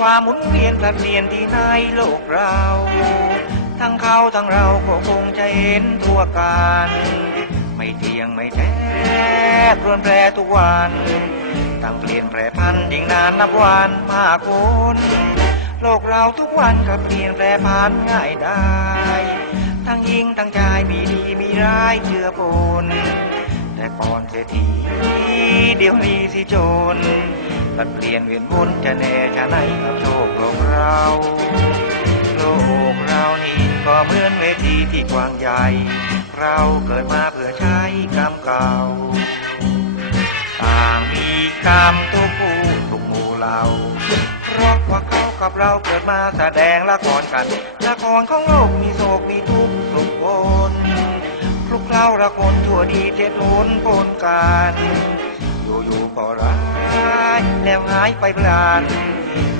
ความหมุนเวียนผลัดเปลี่ยนที่ในโลกเรา ทั้งเขาทั้งเราก็คงจะเห็นทั่วกันไม่เที่ยงไม่แท้รวนแปรทุกวันตั้งเปลี่ยนแปรพันยิ่งนานนับวันมากคนโลกเราทุกวันก็เปลี่ยนแปรพันง่ายได้ ทั้งยิงทั้งชายมีดีมีร้ายเชื่อปนแต่ก่อนเศรษฐีเดี๋ยวนี้สิจน ตัดเปลี่ยนเวียนวนจะแน่จะไหนกับโชคของเราโลกเรานี่ก็เหมือนเวทีที่กว้างใหญ่ เราเกิดมาเพื่อใช้กรรมเก่าต่างมีกรรมทุกผู้ทุกหมู่เราเพราะว่าเขากับเราเกิดมาแสดงละครกันละครของโลกมีโศกมีทุกข์ทุกคนคลุกเคล้าละคนทั่วดีเจ็ดหนปนกันอยู่ๆก็ร้าย แล้วหายไปพลาน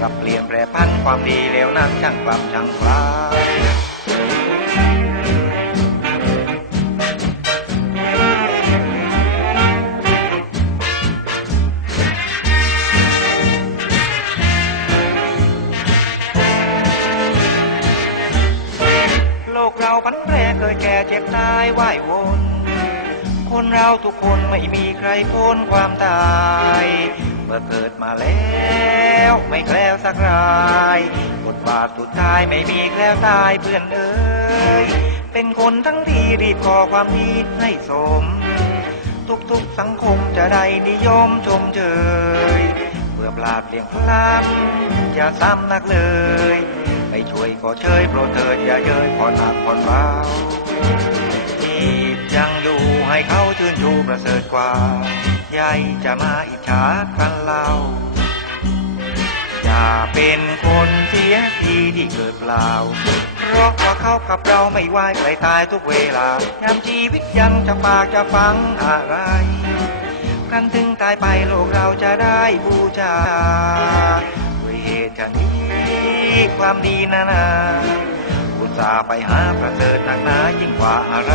กลับเปลี่ยนแปรพันความดีแล้วนั้นช่างกลับช่างคลายโลกเราพันแปรเกิดแก่เจ็บตายว่ายวน คนเราทุกคนไม่มีใครพ้นความตาย มื่อเกิดมาแล้วไม่แคล้วสักรายบทบาทสุดท้ายไม่มีแคล้วตายเพื่อนเอ้ยเป็นคนทั้งที่รีบขอความดีให้สม ทุกๆสังคมจะได้นิยมชมเชยเพื่อปลาดเปลี่ยงพลันอย่าซ้ำนักเลย ไม่ช่วยก็เชยโปรดเถิดอย่าเย้ยผ่อนหนักผ่อนเบา เขาชื่นชูประเสริฐกว่าใหญ่จะมาอิจฉากันเล่า อย่าเป็นคนเสียทีที่เกิดเปล่า เพราะว่าเขากับเราไม่ไหวใครตายทุกเวลายามชีวิตยังจะปากจะฟังอะไรครั้นถึงตายไปโลกเราจะได้บูชาด้วยเหตุชนี้ความดีนานาอุตส่าห์ไปหาประเสริฐหนักหนายิ่งกว่าอะไร